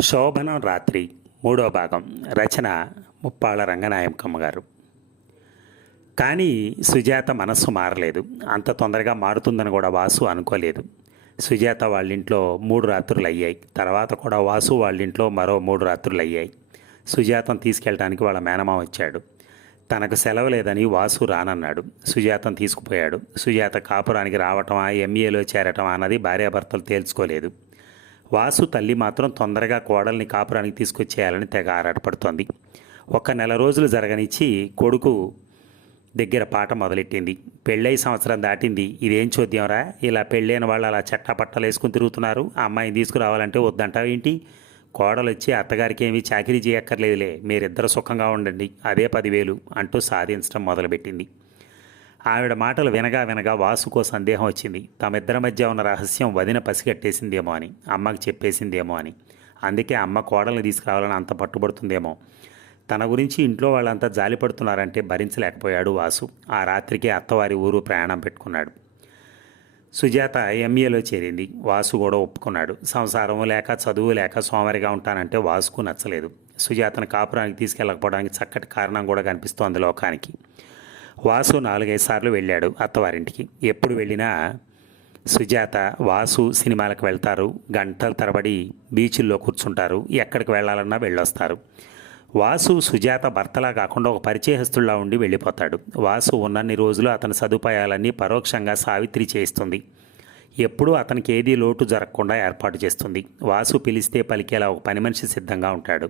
శోభనం రాత్రి 3వ భాగం. రచన ముప్పాళ్ళ రంగనాయకమ్మ గారు. కానీ సుజాత మనస్సు మారలేదు. అంత తొందరగా మారుతుందని కూడా వాసు అనుకోలేదు. సుజాత వాళ్ళింట్లో 3 రాత్రులు అయ్యాయి. తర్వాత కూడా వాసు వాళ్ళింట్లో మరో 3 రాత్రులు అయ్యాయి. సుజాతను తీసుకెళ్ళడానికి వాళ్ళ మేనమామ వచ్చాడు. తనకు సెలవు లేదని వాసు రానన్నాడు. సుజాతను తీసుకుపోయాడు. సుజాత కాపురానికి రావటమా, ఎంఏలో చేరటమా అన్నది భార్యాభర్తలు తేల్చుకోలేదు. వాసు తల్లి మాత్రం తొందరగా కోడల్ని కాపురానికి తీసుకొచ్చేయాలని తెగ ఆరాటపడుతోంది. 1 నెల రోజులు జరగనిచ్చి కొడుకు దగ్గర పాట మొదలెట్టింది. పెళ్ళై సంవత్సరం దాటింది, ఇదేం చూద్దాంరా, ఇలా పెళ్ళైన వాళ్ళు అలా చట్టాపట్టలు వేసుకుని తిరుగుతున్నారు, అమ్మాయిని తీసుకురావాలంటే వద్దంటావేంటి? కోడలు వచ్చి అత్తగారికి ఏమీ చాకరీ చేయక్కర్లేదులే, మీరిద్దరు సుఖంగా ఉండండి, అదే 10,000 అంటూ సాధించడం మొదలుపెట్టింది. ఆవిడ మాటలు వినగా వినగా వాసుకో సందేహం వచ్చింది. తమిద్దరి మధ్య ఉన్న రహస్యం వదిన పసిగట్టేసిందేమో అని, అమ్మకి చెప్పేసిందేమో అని. అందుకే అమ్మ కోడల్ని తీసుకురావాలని అంత పట్టుబడుతుందేమో. తన గురించి ఇంట్లో వాళ్ళంతా జాలిపడుతున్నారంటే భరించలేకపోయాడు వాసు. ఆ రాత్రికి అత్తవారి ఊరు ప్రయాణం పెట్టుకున్నాడు. సుజాత ఎంఏలో చేరింది. వాసు కూడా ఒప్పుకున్నాడు. సంసారం లేక చదువు లేక సోమరిగా ఉంటానంటే వాసుకు నచ్చలేదు. సుజాతను కాపురానికి తీసుకెళ్ళకపోవడానికి చక్కటి కారణం కూడా కనిపిస్తోంది లోకానికి. వాసు 4-5 సార్లు వెళ్ళాడు అత్తవారింటికి. ఎప్పుడు వెళ్ళినా సుజాత, వాసు సినిమాలకు వెళ్తారు, గంటల తరబడి బీచ్ల్లో కూర్చుంటారు, ఎక్కడికి వెళ్ళాలన్నా వెళ్ళొస్తారు. వాసు సుజాత భర్తలా కాకుండా ఒక పరిచయస్తుల్లా ఉండి వెళ్ళిపోతాడు. వాసు ఉన్నన్ని రోజులు అతని సదుపాయాలన్నీ పరోక్షంగా సావిత్రి చేయిస్తుంది. ఎప్పుడూ అతనికి ఏదీ లోటు జరగకుండా ఏర్పాటు చేస్తుంది. వాసు పిలిస్తే పలికేలా ఒక పని మనిషి సిద్ధంగా ఉంటాడు.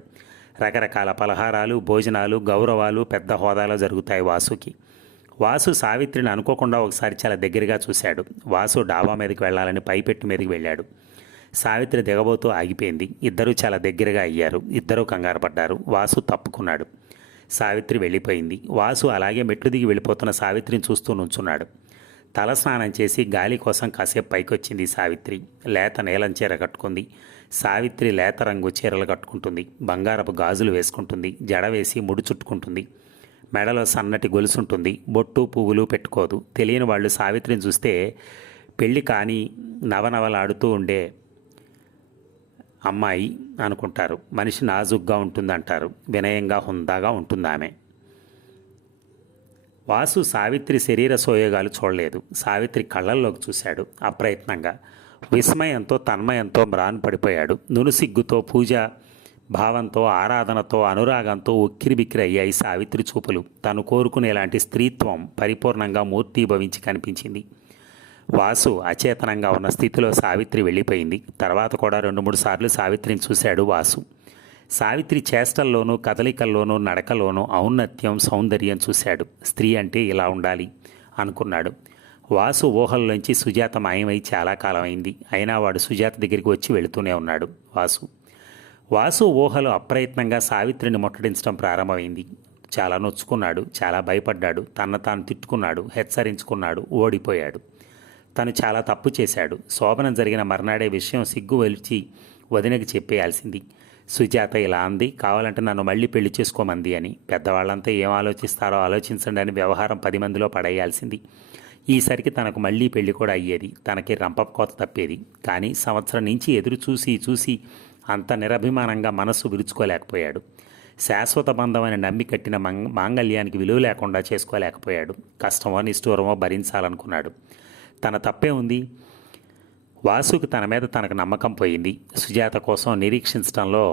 రకరకాల పలహారాలు, భోజనాలు, గౌరవాలు పెద్ద హోదాలో జరుగుతాయి వాసుకి. వాసు సావిత్రిని అనుకోకుండా ఒకసారి చాలా దగ్గరగా చూశాడు. వాసు డాబా మీదకి వెళ్ళాలని పైపెట్టు మీదకి వెళ్ళాడు. సావిత్రి దిగబోతూ ఆగిపోయింది. ఇద్దరూ చాలా దగ్గరగా అయ్యారు. ఇద్దరూ కంగారు పడ్డారు. వాసు తప్పుకున్నాడు. సావిత్రి వెళ్ళిపోయింది. వాసు అలాగే మెట్లు దిగి వెళ్ళిపోతున్న సావిత్రిని చూస్తూ నుంచున్నాడు. తల స్నానం చేసి గాలి కోసం కాసేపు పైకొచ్చింది సావిత్రి. లేత నీలం చీర కట్టుకుంది. సావిత్రి లేత రంగు చీరలు కట్టుకుంటుంది. బంగారపు గాజులు వేసుకుంటుంది. జడ వేసి ముడి చుట్టుకుంటుంది. మెడలో సన్నటి గొలుసుంటుంది. బొట్టు పువ్వులు పెట్టుకోదు. తెలియని వాళ్ళు సావిత్రిని చూస్తే పెళ్ళి కాని నవనవలాడుతూ ఉండే అమ్మాయి అనుకుంటారు. మనిషి నాజుగ్గా ఉంటుందంటారు. వినయంగా హుందాగా ఉంటుంది ఆమె. వాసు సావిత్రి శరీర సోయోగాలు చూడలేదు. సావిత్రి కళ్ళల్లోకి చూశాడు అప్రయత్నంగా. విస్మయంతో తన్మయంతో మ్రాన్ పడిపోయాడు. నునుసిగ్గుతో, పూజ భావంతో, ఆరాధనతో, అనురాగంతో ఉక్కిరిబిక్కిరి అయ్యాయి సావిత్రి చూపులు. తను కోరుకునేలాంటి స్త్రీత్వం పరిపూర్ణంగా మూర్తీభవించి కనిపించింది. వాసు అచేతనంగా ఉన్న స్థితిలో సావిత్రి వెళ్ళిపోయింది. తర్వాత కూడా 2-3 సార్లు సావిత్రిని చూశాడు వాసు. సావిత్రి చేష్టల్లోనూ, కదలికల్లోనూ, నడకలోనూ ఔన్నత్యం, సౌందర్యం చూశాడు. స్త్రీ అంటే ఇలా ఉండాలి అనుకున్నాడు. వాసు ఊహల్లోంచి సుజాత మాయమై చాలా కాలం అయింది. అయినా వాడు సుజాత దగ్గరికి వచ్చి వెళుతూనే ఉన్నాడు. వాసు ఊహలు అప్రయత్నంగా సావిత్రిని ముట్టడించడం ప్రారంభమైంది. చాలా నొచ్చుకున్నాడు. చాలా భయపడ్డాడు. తాను తిట్టుకున్నాడు. హెచ్చరించుకున్నాడు. ఓడిపోయాడు. తను చాలా తప్పు చేశాడు. శోభనం జరిగిన మర్నాడే విషయం సిగ్గు వెలిచి వదినకి చెప్పేయాల్సింది. సుజాత ఇలా అంది, కావాలంటే నన్ను మళ్ళీ పెళ్లి చేసుకోమంది అని. పెద్దవాళ్ళంతా ఏం ఆలోచిస్తారో ఆలోచించండి అని వ్యవహారం 10 మందిలో పడేయాల్సింది. ఈసరికి తనకు మళ్ళీ పెళ్లి కూడా అయ్యేది. తనకి రంపకోత తప్పేది. కానీ సంవత్సరం నుంచి ఎదురు చూసి అంత నిరభిమానంగా మనస్సు విరుచుకోలేకపోయాడు. శాశ్వత బంధం అని నమ్మి కట్టిన మాంగళ్యానికి విలువ లేకుండా చేసుకోలేకపోయాడు. కష్టమో నిష్ఠూరమో భరించాలనుకున్నాడు. తన తప్పే ఉంది. వాసుకి తన మీద తనకు నమ్మకం పోయింది. సుజాత కోసం నిరీక్షించడంలో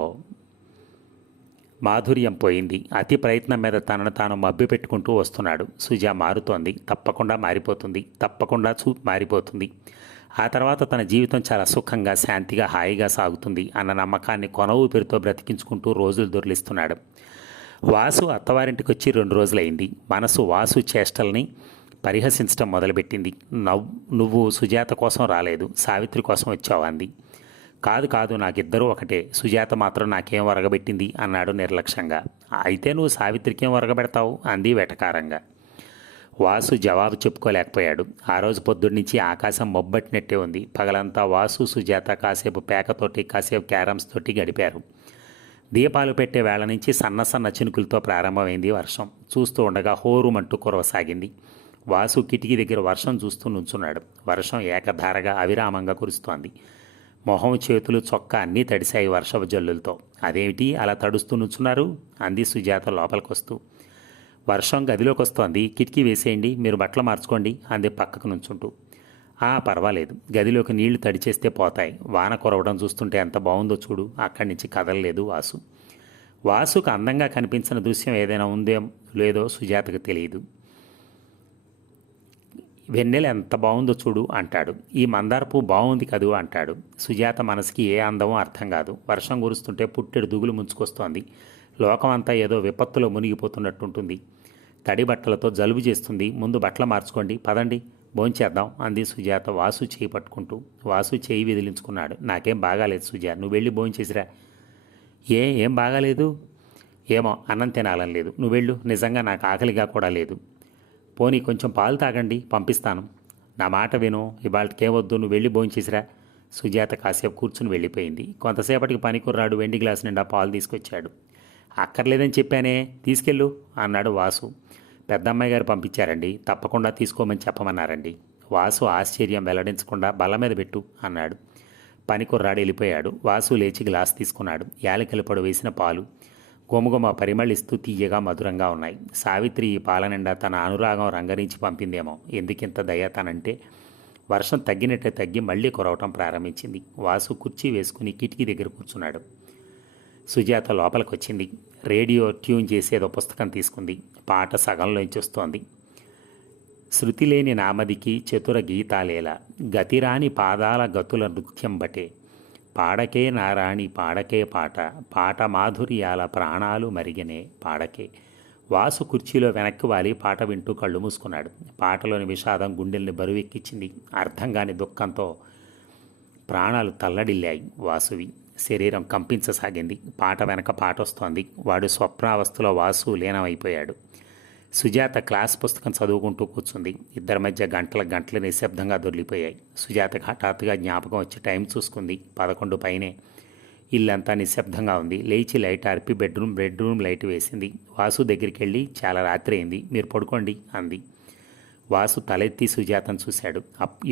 మాధుర్యం పోయింది. అతి ప్రయత్నం మీద తనను తాను మభ్యపెట్టుకుంటూ వస్తున్నాడు. సుజా మారుతోంది. తప్పకుండా మారిపోతుంది. తప్పకుండా మారిపోతుంది. ఆ తర్వాత తన జీవితం చాలా సుఖంగా, శాంతిగా, హాయిగా సాగుతుంది అన్న నమ్మకాన్ని కొన ఊపిరితో బ్రతికించుకుంటూ రోజులు దొర్లిస్తున్నాడు. వాసు అత్తవారింటికి వచ్చి 2 రోజులైంది. మనసు వాసు చేష్టల్ని పరిహసించడం మొదలుపెట్టింది. నువ్వు సుజాత కోసం రాలేదు, సావిత్రి కోసం వచ్చావు అంది. కాదు, నాకిద్దరూ ఒకటే. సుజాత మాత్రం నాకేం వరగబెట్టింది అన్నాడు నిర్లక్ష్యంగా. అయితే నువ్వు సావిత్రికేం వరగబెడతావు అంది వెటకారంగా. వాసు జవాబు చెప్పుకోలేకపోయాడు. ఆ రోజు పొద్దున్నుంచి ఆకాశం మొబ్బట్టినట్టే ఉంది. పగలంతా వాసు సుజాత కాసేపు పేకతోటి, కాసేపు క్యారమ్స్ తోటి గడిపారు. దీపాలు పెట్టే వేళ నుంచి సన్న చినుకులతో ప్రారంభమైంది వర్షం. చూస్తూ ఉండగా హోరుమంటూ కురవసాగింది. వాసు కిటికీ దగ్గర వర్షం చూస్తూ నుంచున్నాడు. వర్షం ఏకధారగా అవిరామంగా కురుస్తోంది. మొహం, చేతులు, చొక్కా అన్నీ తడిశాయి వర్షపు జల్లులతో. అదేమిటి అలా తడుస్తూ నుంచున్నారు అంది సుజాత లోపలికొస్తూ. వర్షం గదిలోకి వస్తోంది, కిటికీ వేసేయండి, మీరు బట్టలు మార్చుకోండి అంది పక్కకు నుంచుంటూ. పర్వాలేదు, గదిలోకి నీళ్లు తడిచేస్తే పోతాయి. వాన కురవడం చూస్తుంటే ఎంత బాగుందో చూడు. అక్కడి నుంచి కదలలేదు వాసు. వాసుకు అందంగా కనిపించిన దృశ్యం ఏదైనా ఉందో లేదో సుజాతకు తెలియదు. వెన్నెల ఎంత బాగుందో చూడు అంటాడు. ఈ మందార పువ్వు బాగుంది కదూ అంటాడు. సుజాత మనసుకి ఏ అందమో అర్థం కాదు. వర్షం కురుస్తుంటే పుట్టెడు దుగులు ముంచుకొస్తోంది. లోకమంతా ఏదో విపత్తులో మునిగిపోతున్నట్టుంటుంది. తడి బట్టలతో జలుబు చేస్తుంది. ముందు బట్టలు మార్చుకోండి, పదండి, భోంచేద్దాం అంది సుజాత వాసు చేయి పట్టుకుంటూ. వాసు చేయి విదిలించుకున్నాడు. నాకేం బాగాలేదు సుజా, నువ్వు వెళ్ళి భోంచేసిరా. ఏం బాగాలేదు? ఏమో, అన్నం తినాలని లేదు. నువ్వు వెళ్ళు, నిజంగా నాకు ఆకలిగా కూడా లేదు. పోనీ కొంచెం పాలు తాగండి, పంపిస్తాను. నా మాట విను, ఇవాళకేం వద్దు, నువ్వు వెళ్ళి భోంచేసిరా. సుజాత కాసేపు కూర్చుని వెళ్ళిపోయింది. కొంతసేపటికి పనికుర్రాడు వెండి గ్లాసు నిండా పాలు తీసుకొచ్చాడు. అక్కర్లేదని చెప్పానే, తీసుకెళ్ళు అన్నాడు వాసు. పెద్దమ్మాయి గారు పంపించారండి, తప్పకుండా తీసుకోమని చెప్పమన్నారండి. వాసు ఆశ్చర్యం వెల్లడించకుండా బల్ల మీద పెట్టు అన్నాడు. పనికుర్రాడు వెళ్ళిపోయాడు. వాసు లేచి గ్లాస్ తీసుకున్నాడు. యాలకుల పొడి వేసిన పాలు గుమగుమ పరిమళిస్తూ తీయగా మధురంగా ఉన్నాయి. సావిత్రి ఈ పాల నిండా తన అనురాగం రంగరించి పంపిందేమో. ఎందుకింత దయ తనంటే. వర్షం తగ్గినట్టే తగ్గి మళ్లీ కురవటం ప్రారంభించింది. వాసు కుర్చీ వేసుకుని కిటికీ దగ్గర కూర్చున్నాడు. సుజాత లోపలికి వచ్చింది. రేడియో ట్యూన్ చేసేదో పుస్తకం తీసుకుంది. పాట సగంలోంచి వస్తోంది. శృతి లేని నామదికి చతుర గీతాలేలా, గతిరాని పాదాల గతుల నృత్యం బటే, పాడకే నారాణి పాడకే పాట, పాట మాధుర్యాల ప్రాణాలు మరిగనే పాడకే. వాసు కుర్చీలో వెనక్కి వాలి పాట వింటూ కళ్ళు మూసుకున్నాడు. పాటలోని విషాదం గుండెల్ని బరువెక్కించింది. అర్థం కాని దుఃఖంతో ప్రాణాలు తల్లడిల్లాయి వాసువి. శరీరం కంపించసాగింది. పాట వెనక పాట వస్తోంది. వాడు స్వప్నావస్థలో వాసు లీనమైపోయాడు. సుజాత క్లాస్ పుస్తకం చదువుకుంటూ కూర్చుంది. ఇద్దరి మధ్య గంటలు నిశ్శబ్దంగా దొర్లిపోయాయి. సుజాతకు హఠాత్తుగా జ్ఞాపకం వచ్చి టైం చూసుకుంది. 11 పైనే. ఇల్లంతా నిశ్శబ్దంగా ఉంది. లేచి లైట్ ఆర్పి బెడ్రూమ్ లైట్ వేసింది. వాసు దగ్గరికి వెళ్ళి, చాలా రాత్రి అయింది, మీరు పడుకోండి అంది. వాసు తలెత్తి సుజాతను చూశాడు.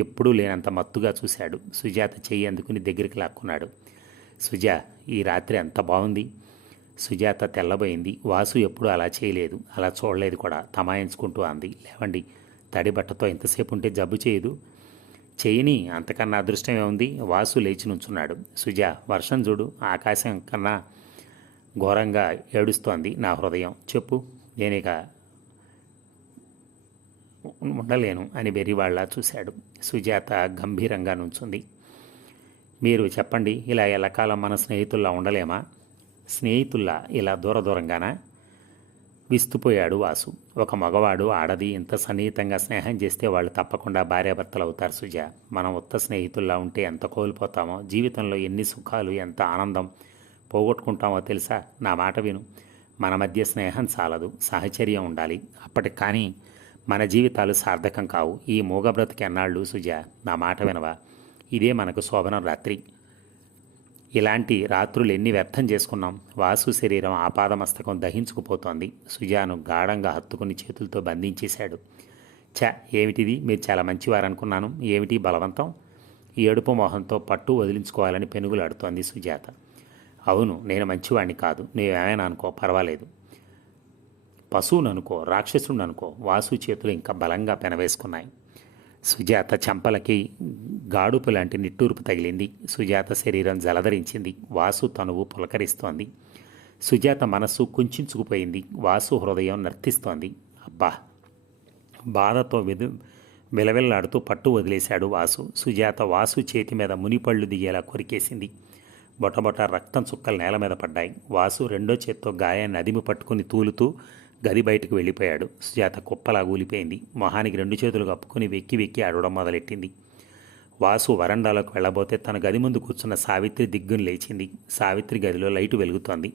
ఎప్పుడూ లేనంత మత్తుగా చూశాడు. సుజాత చెయ్యి అందుకుని దగ్గరికి లాక్కున్నాడు. సుజా, ఈ రాత్రి ఎంత బాగుంది. సుజాత తెల్లబోయింది. వాసు ఎప్పుడూ అలా చేయలేదు, అలా చూడలేదు కూడా. తమాయించుకుంటూ అంది. లేవండి, తడి బట్టతో ఎంతసేపు ఉంటే జబ్బు చేయదు. చేయని, అంతకన్నా అదృష్టం ఏముంది. వాసు లేచి నుంచున్నాడు. సుజా, వర్షం చూడు, ఆకాశం కన్నా ఘోరంగా ఏడుస్తోంది నా హృదయం. చెప్పు, నేనిక ఉండలేను అని వెర్రివాళ్లా చూశాడు. సుజాత గంభీరంగా నుంచుంది. మీరు చెప్పండి, ఇలా ఎల్లకాలం మన స్నేహితుల్లా ఉండలేమా? స్నేహితుల్లా ఇలా దూరంగానా? విస్తుపోయాడు వాసు. ఒక మగవాడు ఆడది ఇంత సన్నిహితంగా స్నేహం చేస్తే వాళ్ళు తప్పకుండా భార్యాభర్తలు అవుతారు సుజా. మనం ఉత్త స్నేహితుల్లా ఉంటే ఎంత కోల్పోతామో, జీవితంలో ఎన్ని సుఖాలు, ఎంత ఆనందం పోగొట్టుకుంటామో తెలుసా. నా మాట విను, మన మధ్య స్నేహం చాలదు, సహచర్యం ఉండాలి. అప్పటికి కానీ మన జీవితాలు సార్థకం కావు. ఈ మూగ బ్రతికి అన్నాళ్ళు సుజా, నా మాట వినవా? ఇదే మనకు శోభనం రాత్రి. ఇలాంటి రాత్రులు ఎన్ని వ్యర్థం చేసుకున్నాం. వాసు శరీరం ఆపాదమస్తకం దహించుకుపోతోంది. సుజాను గాఢంగా హత్తుకుని చేతులతో బంధించేశాడు. ఏమిటిది, మీరు చాలా మంచివారనుకున్నాను, ఏమిటి బలవంతం? ఏడుపు మొహంతో పట్టు వదిలించుకోవాలని పెనుగులాడుతోంది సుజాత. అవును, నేను మంచివాడిని కాదు, నువ్వేమైనా అనుకో, పర్వాలేదు. పశువును అనుకో, రాక్షసుని అనుకో. వాసు చేతులు ఇంకా బలంగా పెనవేసుకున్నాయి. సుజాత చంపలకి గాడుపు లాంటి నిట్టూర్పు తగిలింది. సుజాత శరీరం జలధరించింది. వాసు తనువు పులకరిస్తోంది. సుజాత మనస్సు కుంచుకుపోయింది. వాసు హృదయం నర్తిస్తోంది. అబ్బా! బాధతో విలవిల్లాడుతూ పట్టు వదిలేశాడు వాసు. సుజాత వాసు చేతి మీద మునిపళ్ళు దిగేలా కొరికేసింది. బొటబొట రక్తం చుక్కలు నేల మీద పడ్డాయి. వాసు రెండో చేత్తో గాయాన్ని అదిమి పట్టుకుని తూలుతూ గది బయటకు వెళ్ళిపోయాడు. సుజాత కుప్పలా కూలిపోయింది. మొహానికి 2 చేతులు కప్పుకుని వెక్కి అడవడం మొదలెట్టింది. వాసు వరండాలోకి వెళ్ళబోతే తన గది ముందు కూర్చున్న సావిత్రి దిగ్గుని లేచింది. సావిత్రి గదిలో లైటు వెలుగుతోంది.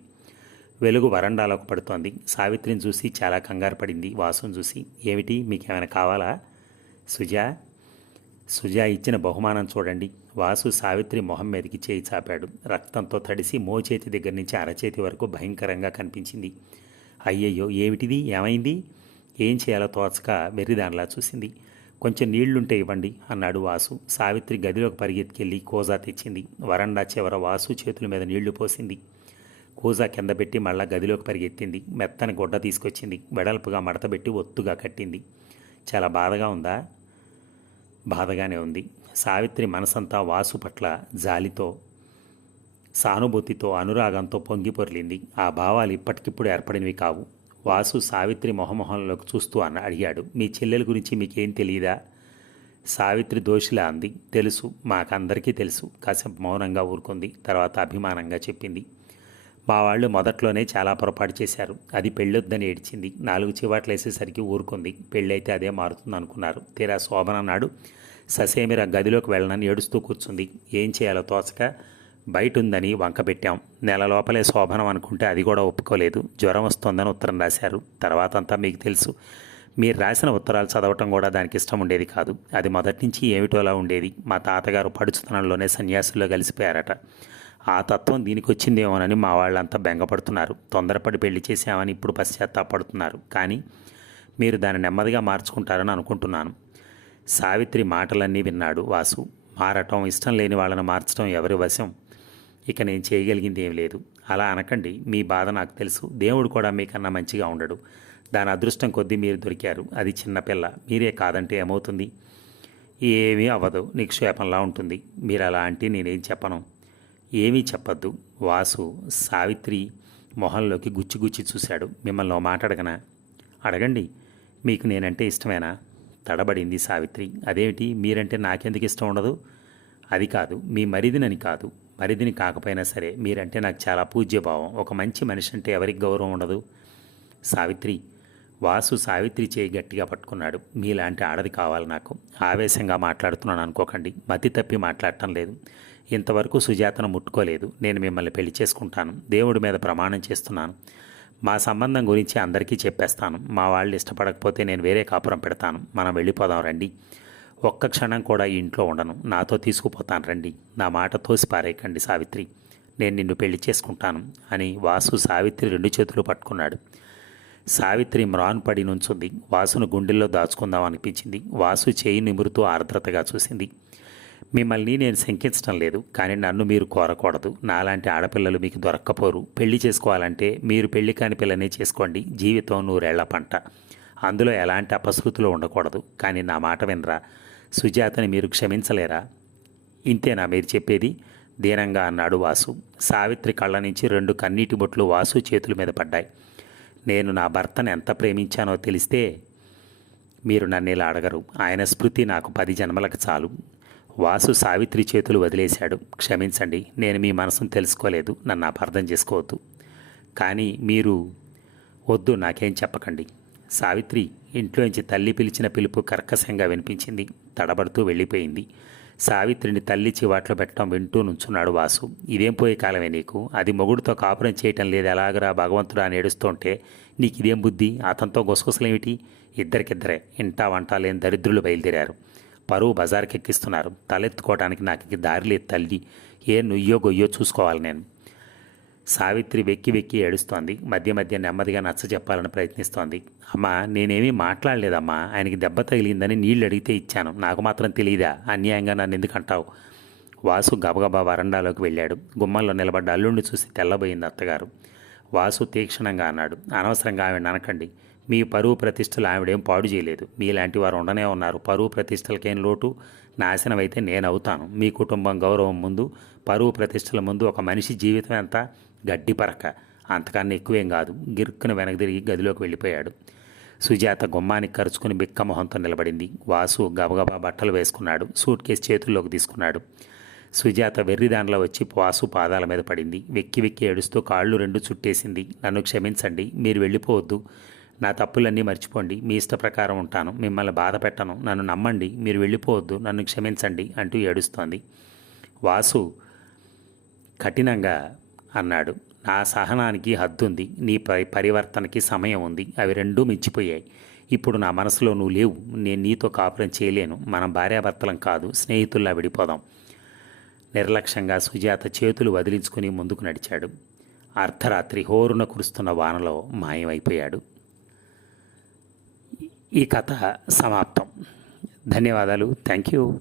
వెలుగు వరండాలోకి పడుతోంది. సావిత్రిని చూసి చాలా కంగారు పడింది. వాసుని చూసి, ఏమిటి, మీకేమైనా కావాలా? సుజా ఇచ్చిన బహుమానం చూడండి. వాసు సావిత్రి మొహం మీదకి చేయి చాపాడు. రక్తంతో తడిసి మోచేతి దగ్గర నుంచి అరచేతి వరకు భయంకరంగా కనిపించింది. అయ్యయ్యో, ఏమిటిది, ఏమైంది? ఏం చేయాలో తోచక వెర్రిదానిలా చూసింది. కొంచెం నీళ్లుంటే ఇవ్వండి అన్నాడు వాసు. సావిత్రి గదిలోకి పరిగెత్తుకెళ్ళి కోజా తెచ్చింది. వరండా చివర వాసు చేతుల మీద నీళ్లు పోసింది. కూజా కింద పెట్టి మళ్ళా గదిలోకి పరిగెత్తింది. మెత్తని గుడ్డ తీసుకొచ్చింది. వెడల్పుగా మడతబెట్టి ఒత్తుగా కట్టింది. చాలా బాధగా ఉందా? బాధగానే ఉంది. సావిత్రి మనసంతా వాసు పట్ల జాలితో, సానుభూతితో, అనురాగంతో పొంగిపొర్లింది. ఆ భావాలు ఇప్పటికిప్పుడు ఏర్పడినవి కావు. వాసు సావిత్రి మొహమొహంలోకి చూస్తూ అడిగాడు, మీ చెల్లెల గురించి మీకేం తెలియదా? సావిత్రి దోషిలా అంది. తెలుసు, మాకందరికీ తెలుసు. కాసేపు మౌనంగా ఊరుకుంది. తర్వాత అభిమానంగా చెప్పింది, మా వాళ్ళు మొదట్లోనే చాలా పొరపాటు చేశారు. అది పెళ్ళొద్దని ఏడ్చింది. 4 చివాట్లు వేసేసరికి ఊరుకుంది. పెళ్ళైతే అదే మారుతుంది అనుకున్నారు. తీరా శోభన నాడు ససేమిరా గదిలోకి వెళ్ళనని ఏడుస్తూ కూర్చుంది. ఏం చేయాలో తోచక బయట ఉందని వంక పెట్టాం. నెల లోపలే శోభనం అనుకుంటే అది కూడా ఒప్పుకోలేదు. జ్వరం వస్తోందని ఉత్తరం రాశారు. తర్వాత అంతా మీకు తెలుసు. మీరు రాసిన ఉత్తరాలు చదవటం కూడా దానికి ఇష్టం ఉండేది కాదు. అది మొదటి నుంచి ఏమిటోలా ఉండేది. మా తాతగారు పడుచుతనంలోనే సన్యాసుల్లో కలిసిపోయారట. ఆ తత్వం దీనికి వచ్చిందేమోనని మా వాళ్ళంతా బెంగపడుతున్నారు. తొందరపడి పెళ్లి చేశామని ఇప్పుడు పశ్చాత్తాపడుతున్నారు. కానీ మీరు దాన్ని నెమ్మదిగా మార్చుకుంటారని అనుకుంటున్నాను. సావిత్రి మాటలన్నీ విన్నాడు వాసు. మారటం, ఇష్టం లేని వాళ్ళని మార్చడం ఎవరి వశం? ఇక నేను చేయగలిగింది ఏం లేదు. అలా అనకండి. మీ బాధ నాకు తెలుసు. దేవుడు కూడా మీకన్నా మంచిగా ఉండడు. దాని అదృష్టం కొద్దీ మీరు దొరికారు. అది చిన్నపిల్ల. మీరే కాదంటే ఏమవుతుంది? ఏమీ అవ్వదు. నిక్షేపంలా ఉంటుంది. మీరు అలా అంటే నేనేం చెప్పను. ఏమీ చెప్పొద్దు. వాసు సావిత్రి మొహంలోకి గుచ్చి చూశాడు. మిమ్మల్ని ఓ మాట అడగనా? అడగండి. మీకు నేనంటే ఇష్టమేనా? తడబడింది సావిత్రి. అదేమిటి, మీరంటే నాకెందుకు ఇష్టం ఉండదు? అది కాదు, మీ మరిదినని కాదు. మరిదిని కాకపోయినా సరే మీరంటే నాకు చాలా పూజ్యభావం. ఒక మంచి మనిషి అంటే ఎవరికి గౌరవం ఉండదు? సావిత్రి. వాసు సావిత్రి చేయి గట్టిగా పట్టుకున్నాడు. మీలాంటి ఆడది కావాలి నాకు. ఆవేశంగా మాట్లాడుతున్నాను అనుకోకండి. మతి తప్పి మాట్లాడటం లేదు. ఇంతవరకు సుజాతను ముట్టుకోలేదు. నేను మిమ్మల్ని పెళ్లి చేసుకుంటాను. దేవుడి మీద ప్రమాణం చేస్తున్నాను. మా సంబంధం గురించి అందరికీ చెప్పేస్తాను. మా వాళ్ళు ఇష్టపడకపోతే నేను వేరే కాపురం పెడతాను. మనం వెళ్ళిపోదాం రండి. ఒక్క క్షణం కూడా ఈ ఇంట్లో ఉండను. నాతో తీసుకుపోతాను రండి. నా మాట తోసి పారేయకండి సావిత్రి. నేను నిన్ను పెళ్లి చేసుకుంటాను అని వాసు సావిత్రి 2 చేతులు పట్టుకున్నాడు. సావిత్రి మ్రాన్పడి నుంచుంది. వాసును గుండెల్లో దాచుకుందాం అనిపించింది. వాసు చేయి నిమురుతూ ఆర్ద్రతగా చూసింది. మిమ్మల్ని నేను శంకించడం లేదు, కానీ నన్ను మీరు కోరకూడదు. నాలాంటి ఆడపిల్లలు మీకు దొరక్కపోరు. పెళ్లి చేసుకోవాలంటే మీరు పెళ్లి కాని పిల్లనే చేసుకోండి. జీవితం 100 ఏళ్ల పంట. అందులో ఎలాంటి అపశృతులు ఉండకూడదు. కానీ నా మాట వినరా? సుజాతని మీరు క్షమించలేరా? ఇంతేనా మీరు చెప్పేది? దీనంగా అన్నాడు వాసు. సావిత్రి కళ్ళ నుంచి 2 కన్నీటి బొట్లు వాసు చేతుల మీద పడ్డాయి. నేను నా భర్తను ఎంత ప్రేమించానో తెలిస్తే మీరు నన్ను ఇలా అడగరు. ఆయన స్మృతి నాకు 10 జన్మలకు చాలు. వాసు సావిత్రి చేతులు వదిలేశాడు. క్షమించండి, నేను మీ మనసును తెలుసుకోలేదు. నన్ను అపార్థం చేసుకోవద్దు. కానీ మీరు వద్దు, నాకేం చెప్పకండి. సావిత్రి. ఇంట్లోంచి తల్లి పిలిచిన పిలుపు కర్కశంగా వినిపించింది. తడబడుతూ వెళ్ళిపోయింది. సావిత్రిని తల్లి చివాట్లో పెట్టడం వింటూ నుంచున్నాడు వాసు. ఇదేం పోయే కాలమే నీకు? అది మొగుడుతో కాపురం చేయటం లేదు ఎలాగరా భగవంతుడా అని ఏడుస్తుంటే నీకు ఇదేం బుద్ధి? అతనితో గొసగొసలేమిటి? ఇద్దరికిద్దరే ఇంటా వంట లేని దరిద్రులు బయలుదేరారు. పరువు బజార్కి ఎక్కిస్తున్నారు. తలెత్తుకోవడానికి నాకు దారి లేదు తల్లి. ఏ నుయ్యో గొయ్యో చూసుకోవాలి నేను. సావిత్రి వెక్కి వెక్కి ఏడుస్తోంది. మధ్య మధ్య నెమ్మదిగా నచ్చ చెప్పాలని ప్రయత్నిస్తోంది. అమ్మా, నేనేమీ మాట్లాడలేదమ్మా. ఆయనకి దెబ్బ తగిలిందని నీళ్లు అడిగితే ఇచ్చాను. నాకు మాత్రం తెలియదా? అన్యాయంగా నన్ను ఎందుకు అంటావు? వాసు గబగబా వరండాలోకి వెళ్ళాడు. గుమ్మంలో నిలబడ్డ అల్లుడిని చూసి తెల్లబోయింది అత్తగారు. వాసు తీక్షణంగా అన్నాడు, అనవసరంగా ఆవిడ అనకండి. మీ పరువు ప్రతిష్టలు ఆవిడేం పాడు చేయలేదు. మీలాంటి వారు ఉండనే ఉన్నారు. పరువు ప్రతిష్టలకేం లోటు? నాశనం అయితే నేను అవుతాను. మీ కుటుంబం గౌరవం ముందు, పరువు ప్రతిష్టల ముందు ఒక మనిషి జీవితం ఎంత గడ్డి పరక. అంతకన్నా ఎక్కువేం కాదు. గిరుక్కున వెనక్కి తిరిగి గదిలోకి వెళ్ళిపోయాడు. సుజాత గుమ్మానికి ఖర్చుకుని బిక్కమొహంతో నిలబడింది. వాసు గబగబా బట్టలు వేసుకున్నాడు. సూట్ కేసు చేతుల్లోకి తీసుకున్నాడు. సుజాత వెర్రిదానిలో వచ్చి వాసు పాదాల మీద పడింది. వెక్కి వెక్కి ఏడుస్తూ కాళ్ళు 2 చుట్టేసింది. నన్ను క్షమించండి, మీరు వెళ్ళిపోవద్దు. నా తప్పులన్నీ మర్చిపోండి. మీ ఇష్ట ప్రకారం ఉంటాను. మిమ్మల్ని బాధ పెట్టను. నన్ను నమ్మండి. మీరు వెళ్ళిపోవద్దు. నన్ను క్షమించండి అంటూ ఏడుస్తోంది. వాసు కఠినంగా అన్నాడు, నా సహనానికి హద్దుంది. నీ పరివర్తనకి సమయం ఉంది. అవి 2 మించిపోయాయి. ఇప్పుడు నా మనసులో నువ్వు లేవు. నేను నీతో కాపురం చేయలేను. మనం భార్యాభర్తలం కాదు, స్నేహితుల్లా విడిపోదాం. నిర్లక్ష్యంగా సుజాత చేతులు వదిలించుకుని ముందుకు నడిచాడు. అర్ధరాత్రి హోరున కురుస్తున్న వానలో మాయమైపోయాడు. ఈ కథ సమాప్తం. ధన్యవాదాలు. Thank you.